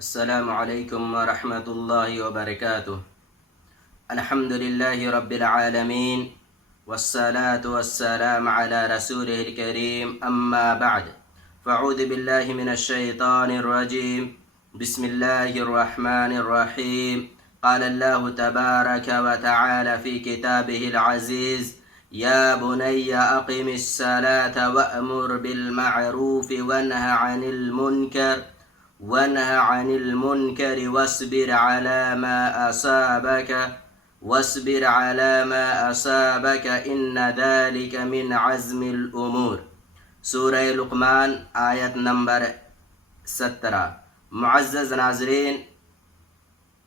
السلام علیکم ورحمۃ اللہ وبرکاتہ۔ الحمد للہ رب العالمین والصلاة والسلام علی رسولہ الکریم، اما بعد فاعوذ باللہ من الشیطان الرجیم، بسم اللہ الرحمن الرحیم۔ قال اللہ تبارک وتعالی فی کتابہ العزیز، یا بنی اقم الصلاة وأمر بالمعروف وانہ عن المنکر واصبر على ما أصابك إن ذلك من عزم الأمور۔ سورہ لقمان آیت نمبر 17۔ معزز ناظرین،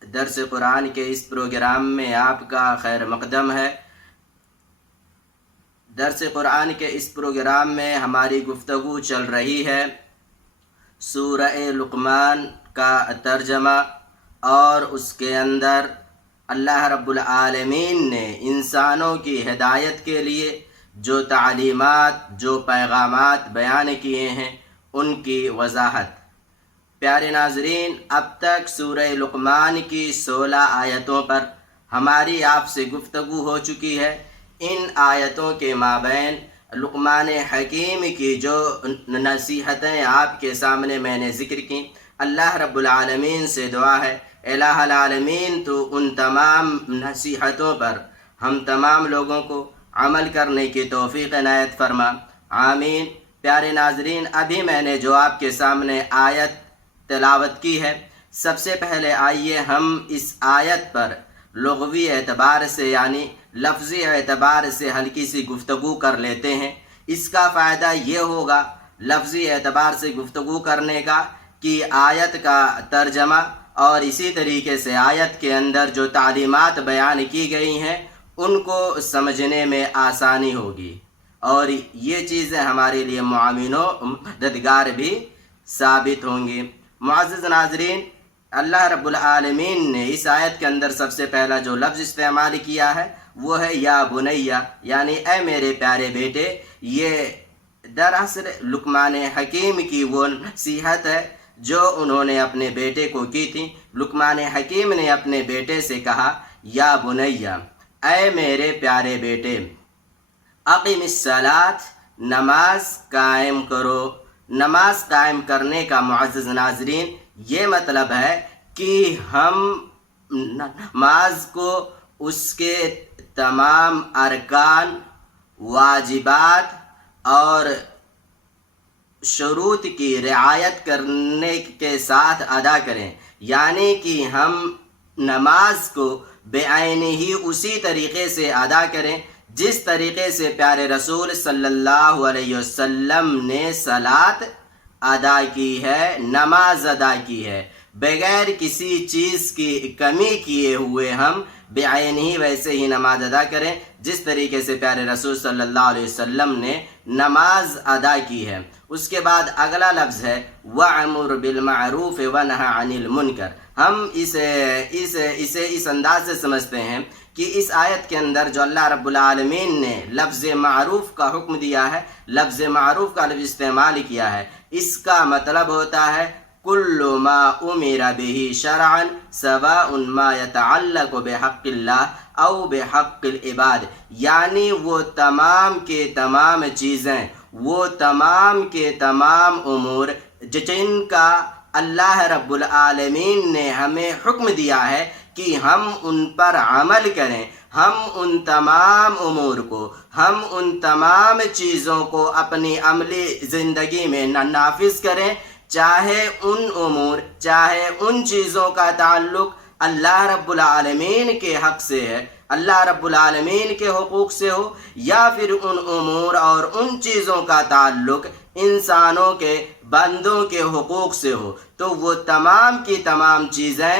درس قرآن کے اس پروگرام میں آپ کا خیر مقدم ہے۔ درس قرآن کے اس پروگرام میں ہماری گفتگو چل رہی ہے سورہ لقمان کا ترجمہ، اور اس کے اندر اللہ رب العالمین نے انسانوں کی ہدایت کے لیے جو تعلیمات، جو پیغامات بیان کیے ہیں، ان کی وضاحت۔ پیارے ناظرین، اب تک سورہ لقمان کی 16 آیتوں پر ہماری آپ سے گفتگو ہو چکی ہے۔ ان آیتوں کے مابین لقمان حکیم کی جو نصیحتیں آپ کے سامنے میں نے ذکر کی، اللہ رب العالمین سے دعا ہے الہ العالمین تو ان تمام نصیحتوں پر ہم تمام لوگوں کو عمل کرنے کی توفیق عنایت فرما، آمین۔ پیارے ناظرین، ابھی میں نے جو آپ کے سامنے آیت تلاوت کی ہے، سب سے پہلے آئیے ہم اس آیت پر لغوی اعتبار سے یعنی لفظی اعتبار سے ہلکی سی گفتگو کر لیتے ہیں۔ اس کا فائدہ یہ ہوگا لفظی اعتبار سے گفتگو کرنے کا کہ آیت کا ترجمہ اور اسی طریقے سے آیت کے اندر جو تعلیمات بیان کی گئی ہیں ان کو سمجھنے میں آسانی ہوگی، اور یہ چیزیں ہمارے لیے معاون و مددگار بھی ثابت ہوں گی۔ معزز ناظرین، اللہ رب العالمین نے اس آیت کے اندر سب سے پہلا جو لفظ استعمال کیا ہے وہ ہے یا بنیا، یعنی اے میرے پیارے بیٹے۔ یہ دراصل لقمان حکیم کی وہ نصیحت ہے جو انہوں نے اپنے بیٹے کو کی تھی۔ لقمان حکیم نے اپنے بیٹے سے کہا یا بنیا، اے میرے پیارے بیٹے، اقم الصلاۃ، نماز قائم کرو۔ نماز قائم کرنے کا معزز ناظرین یہ مطلب ہے کہ ہم نماز کو اس کے تمام ارکان، واجبات اور شروط کی رعایت کرنے کے ساتھ ادا کریں، یعنی کہ ہم نماز کو بعینہ ہی اسی طریقے سے ادا کریں جس طریقے سے پیارے رسول صلی اللہ علیہ وسلم نے صلاۃ ادا کی ہے، نماز ادا کی ہے، بغیر کسی چیز کی کمی کیے ہوئے ہم بعین ہی ویسے ہی نماز ادا کریں جس طریقے سے پیارے رسول صلی اللہ علیہ وسلم نے نماز ادا کی ہے۔ اس کے بعد اگلا لفظ ہے وَأْمُرْ بِالْمَعْرُوفِ وَانْهَ عَنِ الْمُنْكَرِ۔ ہم اسے اس انداز سے سمجھتے ہیں کہ اس آیت کے اندر جو اللہ رب العالمین نے لفظ معروف کا حکم دیا ہے، لفظ معروف کا لفظ استعمال کیا ہے، اس کا مطلب ہوتا ہے کل ما امر به شرعا سواء ما يتعلق بحق اللہ او بحق العباد، یعنی وہ تمام کے تمام چیزیں، وہ تمام کے تمام امور جن کا اللہ رب العالمین نے ہمیں حکم دیا ہے کہ ہم ان پر عمل کریں، ہم ان تمام امور کو، ہم ان تمام چیزوں کو اپنی عملی زندگی میں نافذ کریں، چاہے ان امور، چاہے ان چیزوں کا تعلق اللہ رب العالمین کے حق سے ہے، اللہ رب العالمین کے حقوق سے ہو، یا پھر ان امور اور ان چیزوں کا تعلق انسانوں کے، بندوں کے حقوق سے ہو، تو وہ تمام کی تمام چیزیں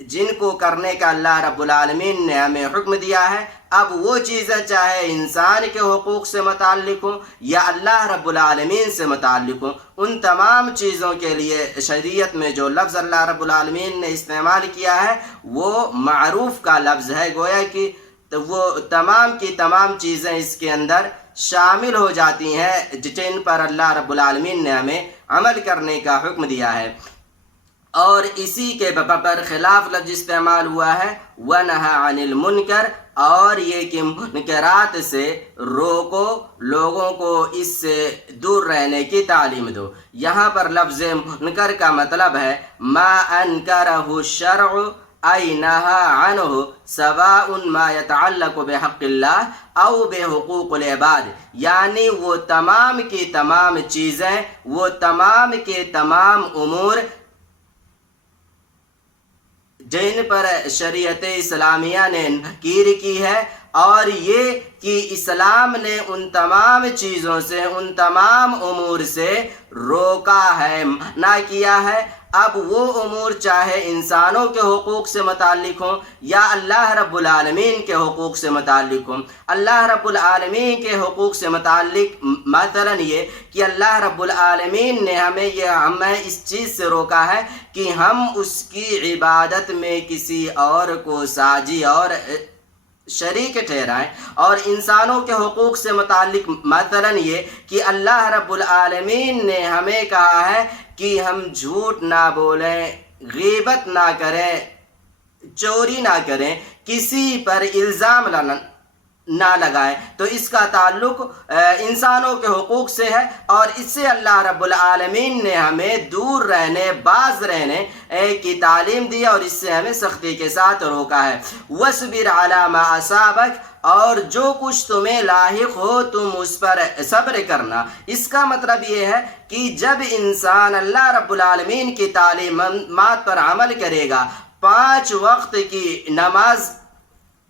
جن کو کرنے کا اللہ رب العالمین نے ہمیں حکم دیا ہے، اب وہ چیزیں چاہے انسان کے حقوق سے متعلق ہوں یا اللہ رب العالمین سے متعلق ہوں، ان تمام چیزوں کے لیے شریعت میں جو لفظ اللہ رب العالمین نے استعمال کیا ہے وہ معروف کا لفظ ہے، گویا کہ وہ تمام کی تمام چیزیں اس کے اندر شامل ہو جاتی ہیں جن پر اللہ رب العالمین نے ہمیں عمل کرنے کا حکم دیا ہے۔ اور اسی کے برخلاف لفظ استعمال ہوا ہے وَنَهَا عَنِ الْمُنْكَرِ، اور یہ کہ منکرات سے روکو، لوگوں کو اس سے دور رہنے کی تعلیم دو۔ یہاں پر لفظ منکر کا مطلب ہے ما انکرہ الشرع ای نہا عنہ سواء ما یتعلق بحق اللہ او بحقوق العباد، یعنی وہ تمام کی تمام چیزیں، وہ تمام کے تمام امور جن پر شریعت اسلامیہ نے نکیر کی ہے، اور یہ کہ اسلام نے ان تمام چیزوں سے، ان تمام امور سے روکا ہے، منع کیا ہے۔ اب وہ امور چاہے انسانوں کے حقوق سے متعلق ہوں یا اللہ رب العالمین کے حقوق سے متعلق ہوں۔ اللہ رب العالمین کے حقوق سے متعلق مثلا یہ کہ اللہ رب العالمین نے ہمیں اس چیز سے روکا ہے کہ ہم اس کی عبادت میں کسی اور کو ساجی اور شریک ٹھہرائیں، اور انسانوں کے حقوق سے متعلق مثلا یہ کہ اللہ رب العالمین نے ہمیں کہا ہے کہ ہم جھوٹ نہ بولیں، غیبت نہ کریں، چوری نہ کریں، کسی پر الزام نہ لگائیں، تو اس کا تعلق انسانوں کے حقوق سے ہے، اور اس سے اللہ رب العالمین نے ہمیں دور رہنے، باز رہنے کی تعلیم دی، اور اس سے ہمیں سختی کے ساتھ روکا ہے۔ وَاصْبِرْ عَلَىٰ مَا أَصَابَكَ، اور جو کچھ تمہیں لاحق ہو تم اس پر صبر کرنا۔ اس کا مطلب یہ ہے کہ جب انسان اللہ رب العالمین کی تعلیمات پر عمل کرے گا، 5 وقت کی نماز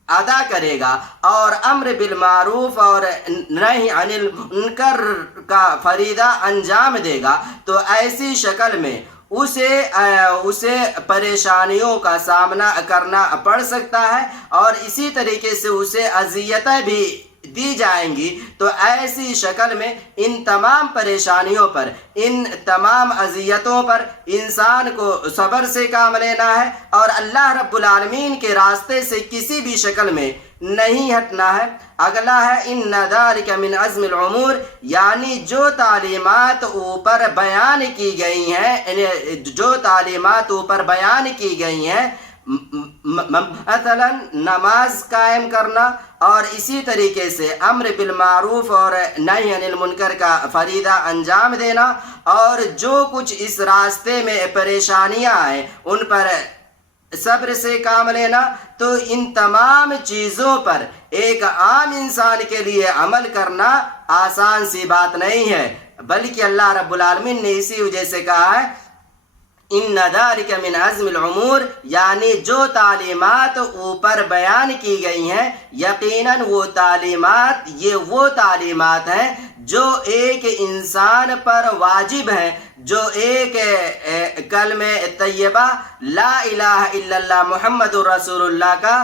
ادا کرے گا، اور امر بالمعروف اور نہی عن المنکر کا فریضہ انجام دے گا، تو ایسی شکل میں اسے پریشانیوں کا سامنا کرنا پڑ سکتا ہے، اور اسی طریقے سے اسے اذیتیں بھی دی جائیں گی۔ تو ایسی شکل میں ان تمام پریشانیوں پر، ان تمام اذیتوں پر انسان کو صبر سے کام لینا ہے، اور اللہ رب العالمین کے راستے سے کسی بھی شکل میں نہیں ہٹنا ہے۔ اگلا ہے ان ذالک من عزم الامور، یعنی جو تعلیمات اوپر بیان کی گئی ہیں، جو تعلیمات اوپر بیان کی گئی ہیں، مثلا نماز قائم کرنا، اور اسی طریقے سے امر بالمعروف اور نہی عن المنکر کا فریضہ انجام دینا، اور جو کچھ اس راستے میں پریشانیاں ہیں ان پر صبر سے کام لینا، تو ان تمام چیزوں پر ایک عام انسان کے لیے عمل کرنا آسان سی بات نہیں ہے، بلکہ اللہ رب العالمین نے اسی وجہ سے کہا ہے ان ذالک من عزم الامور، یعنی جو تعلیمات اوپر بیان کی گئی ہیں، یقیناً وہ تعلیمات، یہ وہ تعلیمات ہیں جو ایک انسان پر واجب ہیں، جو ایک کلمہ طیبہ لا الہ الا اللہ محمد رسول اللہ کا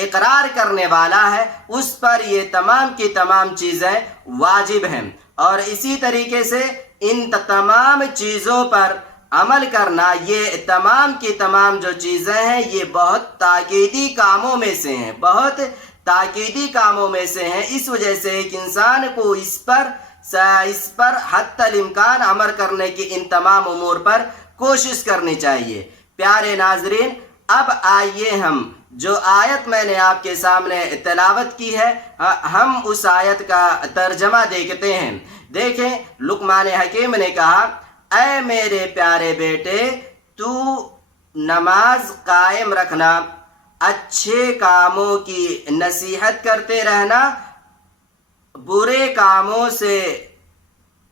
اقرار کرنے والا ہے، اس پر یہ تمام کی تمام چیزیں واجب ہیں۔ اور اسی طریقے سے ان تمام چیزوں پر عمل کرنا، یہ تمام کی تمام جو چیزیں ہیں، یہ بہت تاکیدی کاموں میں سے ہیں، بہت تاکیدی کاموں میں سے ہیں۔ اس وجہ سے ایک انسان کو اس پر حتی الامکان عمل کرنے کی ان تمام امور پر کوشش کرنی چاہیے۔ پیارے ناظرین، اب آئیے ہم جو آیت میں نے آپ کے سامنے تلاوت کی ہے، ہم اس آیت کا ترجمہ دیکھتے ہیں۔ دیکھیں، لقمان حکیم نے کہا اے میرے پیارے بیٹے، تو نماز قائم رکھنا، اچھے کاموں کی نصیحت کرتے رہنا، برے کاموں سے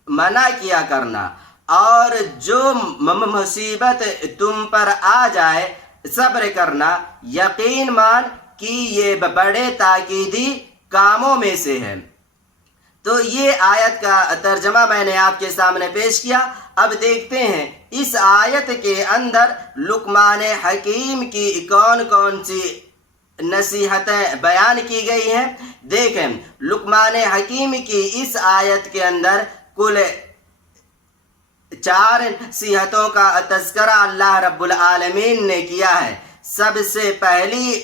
منع کیا کرنا، اور جو مصیبت تم پر آ جائے صبر کرنا، یقین مان کہ یہ بڑے تاکیدی کاموں میں سے ہے۔ تو یہ آیت کا ترجمہ میں نے آپ کے سامنے پیش کیا۔ اب دیکھتے ہیں اس آیت کے اندر لقمان حکیم کی کون کون سی نصیحتیں بیان کی گئی ہیں۔ دیکھیں، لقمان حکیم کی اس آیت کے اندر کل 4 نصیحتوں کا تذکرہ اللہ رب العالمین نے کیا ہے۔ سب سے پہلی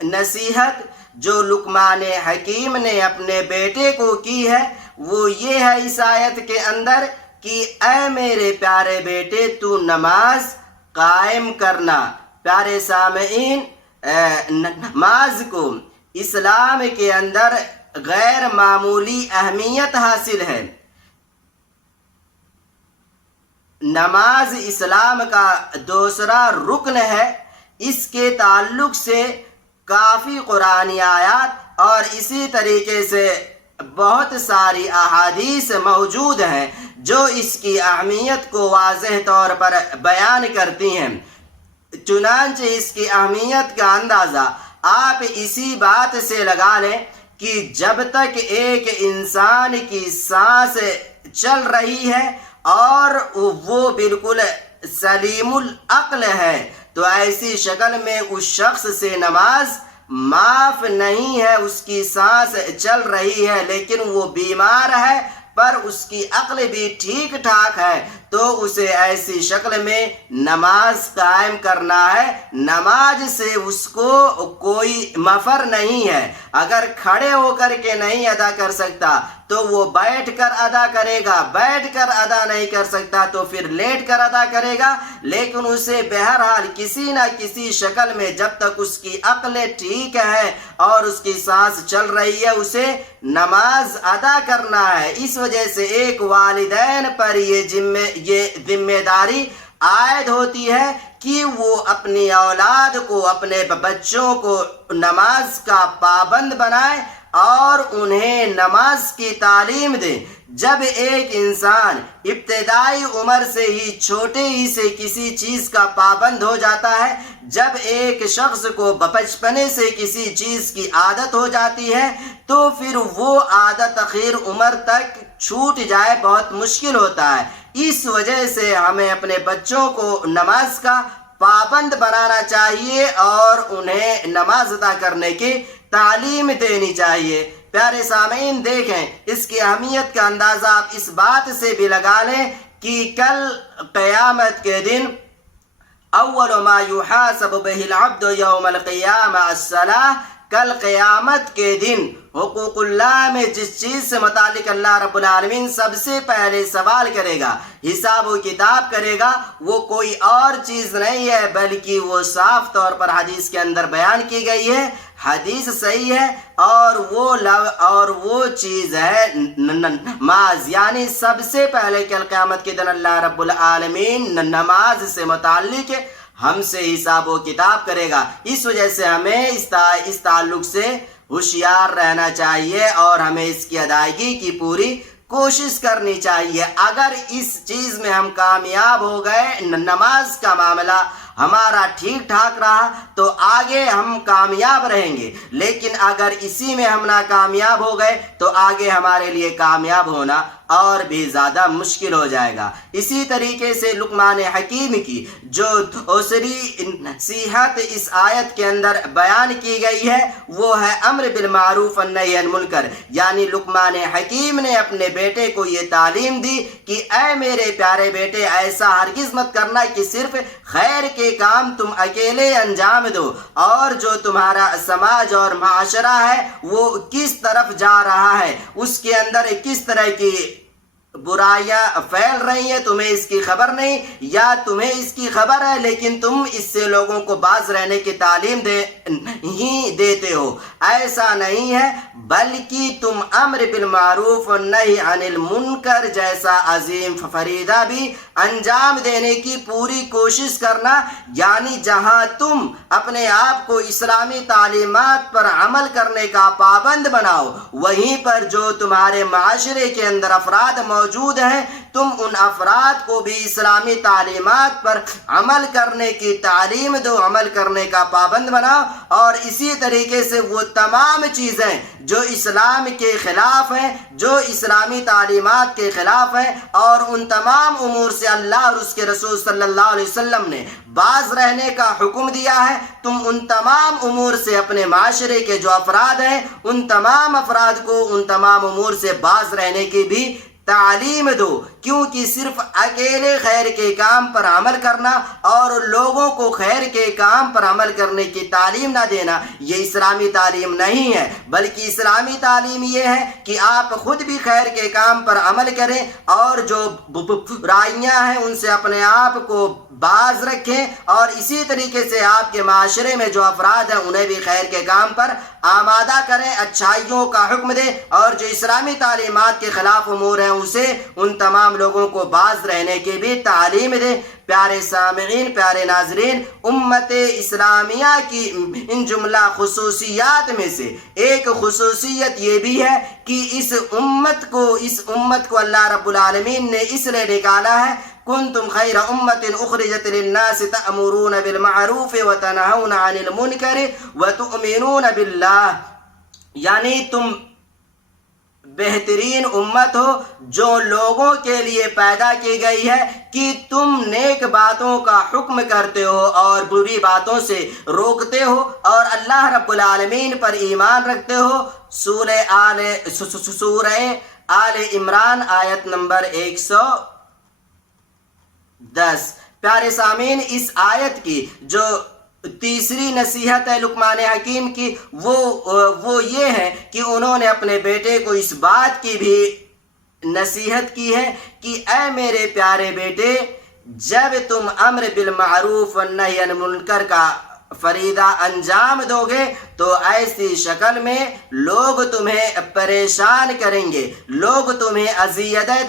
نصیحت جو لقمان حکیم نے اپنے بیٹے کو کی ہے وہ یہ ہے اس آیت کے اندر کہ اے میرے پیارے بیٹے، تو نماز قائم کرنا۔ پیارے سامعین، نماز کو اسلام کے اندر غیر معمولی اہمیت حاصل ہے۔ نماز اسلام کا دوسرا رکن ہے۔ اس کے تعلق سے کافی قرآنی آیات اور اسی طریقے سے بہت ساری احادیث موجود ہیں جو اس کی اہمیت کو واضح طور پر بیان کرتی ہیں۔ چنانچہ اس کی اہمیت کا اندازہ آپ اسی بات سے لگا لیں کہ جب تک ایک انسان کی سانس چل رہی ہے اور وہ بالکل سلیم العقل ہے تو ایسی شکل میں اس شخص سے نماز معاف نہیں ہے۔ اس کی سانس چل رہی ہے لیکن وہ بیمار ہے پر اس کی عقل بھی ٹھیک ٹھاک ہے تو اسے ایسی شکل میں نماز قائم کرنا ہے۔ نماز سے اس کو کوئی مفر نہیں ہے۔ اگر کھڑے ہو کر کے نہیں ادا کر سکتا تو وہ بیٹھ کر ادا کرے گا، بیٹھ کر ادا نہیں کر سکتا تو پھر لیٹ کر ادا کرے گا، لیکن اسے بہرحال کسی نہ کسی شکل میں جب تک اس کی عقل ٹھیک ہے اور اس کی سانس چل رہی ہے اسے نماز ادا کرنا ہے۔ اس وجہ سے ایک والدین پر یہ ذمہ داری عائد ہوتی ہے کہ وہ اپنی اولاد کو، اپنے بچوں کو نماز کا پابند بنائے اور انہیں نماز کی تعلیم دے۔ جب ایک انسان ابتدائی عمر سے ہی چھوٹے ہی سے کسی چیز کا پابند ہو جاتا ہے، جب ایک شخص کو بچپنے سے کسی چیز کی عادت ہو جاتی ہے تو پھر وہ عادت اخیر عمر تک چھوٹ جائے بہت مشکل ہوتا ہے۔ اس وجہ سے ہمیں اپنے بچوں کو نماز کا پابند بنانا چاہیے اور انہیں نماز ادا کرنے کی تعلیم دینی چاہیے۔ پیارے سامعین، دیکھیں اس کی اہمیت کا اندازہ آپ اس بات سے بھی لگا لیں کہ کل قیامت کے دن اول ما یحاسب به العبد یوم القیامہ الصلاۃ، کل قیامت کے دن حقوق اللہ میں جس چیز سے متعلق اللہ رب العالمین سب سے پہلے سوال کرے گا، حساب و کتاب کرے گا، وہ کوئی اور چیز نہیں ہے بلکہ وہ صاف طور پر حدیث کے اندر بیان کی گئی ہے، حدیث صحیح ہے، اور وہ چیز ہے نماز۔ یعنی سب سے پہلے کل قیامت کے دن اللہ رب العالمین نماز سے متعلق ہم سے حساب و کتاب کرے گا۔ اس وجہ سے ہمیں اس تعلق سے ہوشیار رہنا چاہیے اور ہمیں اس کی ادائیگی کی پوری کوشش کرنی چاہیے۔ اگر اس چیز میں ہم کامیاب ہو گئے، نماز کا معاملہ ہمارا ٹھیک ٹھاک رہا تو آگے ہم کامیاب رہیں گے، لیکن اگر اسی میں ہم ناکامیاب ہو گئے تو آگے ہمارے لیے کامیاب ہونا اور بھی زیادہ مشکل ہو جائے گا۔ اسی طریقے سے لقمان حکیم کی جو دوسری نصیحت اس آیت کے اندر بیان کی گئی ہے وہ ہے امر بالمعروف والنہی عن المنکر، یعنی لقمان حکیم نے اپنے بیٹے کو یہ تعلیم دی کہ اے میرے پیارے بیٹے، ایسا ہرگز مت کرنا کہ صرف خیر کے کام تم اکیلے انجام دو اور جو تمہارا سماج اور معاشرہ ہے وہ کس طرف جا رہا ہے، اس کے اندر کس طرح کی برائیاں پھیل رہی ہیں، تمہیں اس کی خبر نہیں، یا تمہیں اس کی خبر ہے لیکن تم اس سے لوگوں کو باز رہنے کی تعلیم نہیں دیتے ہو۔ ایسا نہیں ہے بلکہ تم امر بالمعروف والنہی عن المنکر جیسا عظیم فریضہ بھی انجام دینے کی پوری کوشش کرنا، یعنی جہاں تم اپنے آپ کو اسلامی تعلیمات پر عمل کرنے کا پابند بناؤ، وہیں پر جو تمہارے معاشرے کے اندر افراد موجود ہیں تم ان افراد کو بھی اسلامی تعلیمات پر عمل کرنے کی تعلیم دو، عمل کرنے کا پابند بناؤ، اور اسی طریقے سے وہ تمام چیزیں جو اسلام کے خلاف ہیں، جو اسلامی تعلیمات کے خلاف ہیں، اور ان تمام امور سے اللہ اور اس کے رسول صلی اللہ علیہ وسلم نے باز رہنے کا حکم دیا ہے، تم ان تمام امور سے اپنے معاشرے کے جو افراد ہیں ان تمام افراد کو ان تمام امور سے باز رہنے کی بھی تعلیم دو، کیونکہ صرف اکیلے خیر کے کام پر عمل کرنا اور لوگوں کو خیر کے کام پر عمل کرنے کی تعلیم نہ دینا یہ اسلامی تعلیم نہیں ہے، بلکہ اسلامی تعلیم یہ ہے کہ آپ خود بھی خیر کے کام پر عمل کریں اور جو برائیاں ہیں ان سے اپنے آپ کو باز رکھیں، اور اسی طریقے سے آپ کے معاشرے میں جو افراد ہیں انہیں بھی خیر کے کام پر آمادہ کریں، اچھائیوں کا حکم دیں، اور جو اسلامی تعلیمات کے خلاف امور ہیں اسے ان تمام لوگوں کو باز رہنے کی بھی تعلیم دیں۔ پیارے سامعین، پیارے ناظرین، امت اسلامیہ کی ان جملہ خصوصیات میں سے ایک خصوصیت یہ بھی ہے کہ اس امت کو اللہ رب العالمین نے اس لیے نکالا ہے، کنتم خیر امت اخرجت للناس تأمرون بالمعروف وتنہون عن المنکر وتؤمنون باللہ، یعنی تم بہترین امت ہو جو لوگوں کے لیے پیدا کی گئی ہے کہ تم نیک باتوں کا حکم کرتے ہو اور بری باتوں سے روکتے ہو اور اللہ رب العالمین پر ایمان رکھتے ہو۔ سورہ آل عمران آیت نمبر 110۔ پیارے سامعین، اس آیت کی جو تیسری نصیحت ہے لقمان حکیم کی وہ یہ ہے کہ انہوں نے اپنے بیٹے کو اس بات کی بھی نصیحت کی ہے کہ اے میرے پیارے بیٹے، جب تم امر بالمعروف والنہی عن المنکر کا فریضہ انجام دو گے تو ایسی شکل میں لوگ تمہیں پریشان کریں گے، لوگ تمہیں اذیتیں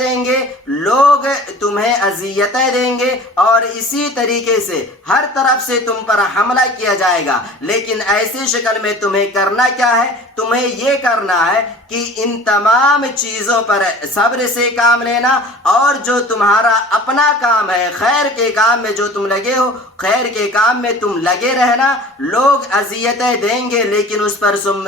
دیں گے اور اسی طریقے سے ہر طرف سے تم پر حملہ کیا جائے گا، لیکن ایسی شکل میں تمہیں کرنا کیا ہے؟ تمہیں یہ کرنا ہے کہ ان تمام چیزوں پر صبر سے کام لینا، اور جو تمہارا اپنا کام ہے، خیر کے کام میں جو تم لگے ہو، خیر کے کام میں تم لگے رہنا، لوگ اذیتیں دیں گے لیکن اس پر تم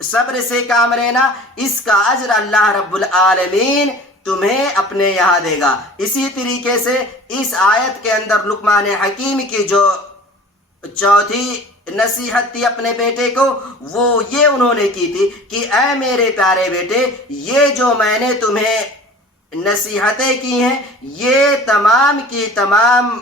صبر سے کام لینا، اس کا اجر اللہ رب العالمین تمہیں اپنے یہاں دے گا۔ اسی طریقے سے اس آیت کے اندر لقمان حکیم کی جو چوتھی نصیحت تھی اپنے بیٹے کو، وہ یہ انہوں نے کی تھی کہ اے میرے پیارے بیٹے، یہ جو میں نے تمہیں نصیحتیں کی ہیں یہ تمام کی تمام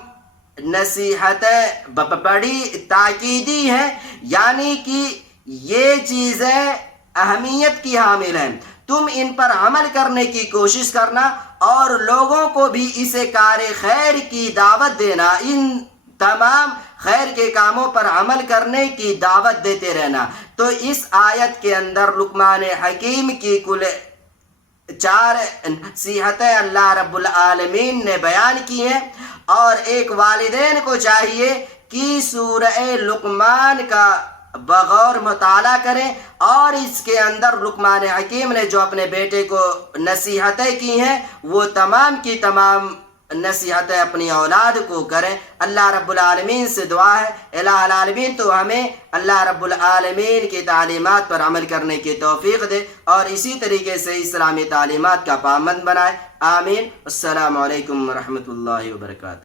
نصیحتیں بڑی تاکیدی ہیں، یعنی کہ یہ چیزیں اہمیت کی حامل ہیں، تم ان پر عمل کرنے کی کوشش کرنا اور لوگوں کو بھی اسے کار خیر کی دعوت دینا، ان تمام خیر کے کاموں پر عمل کرنے کی دعوت دیتے رہنا۔ تو اس آیت کے اندر لقمان حکیم کی کل 4 نصیحتیں اللہ رب العالمین نے بیان کی ہیں، اور ایک والدین کو چاہیے کہ سورہ لقمان کا بغور مطالعہ کریں، اور اس کے اندر لقمان حکیم نے جو اپنے بیٹے کو نصیحتیں کی ہیں وہ تمام کی تمام نصیحتیں اپنی اولاد کو کریں۔ اللہ رب العالمین سے دعا ہے الہ العالمین تو ہمیں اللہ رب العالمین کی تعلیمات پر عمل کرنے کی توفیق دے اور اسی طریقے سے اسلامی تعلیمات کا پابند بنائے، آمین۔ السلام علیکم ورحمۃ اللہ وبرکاتہ۔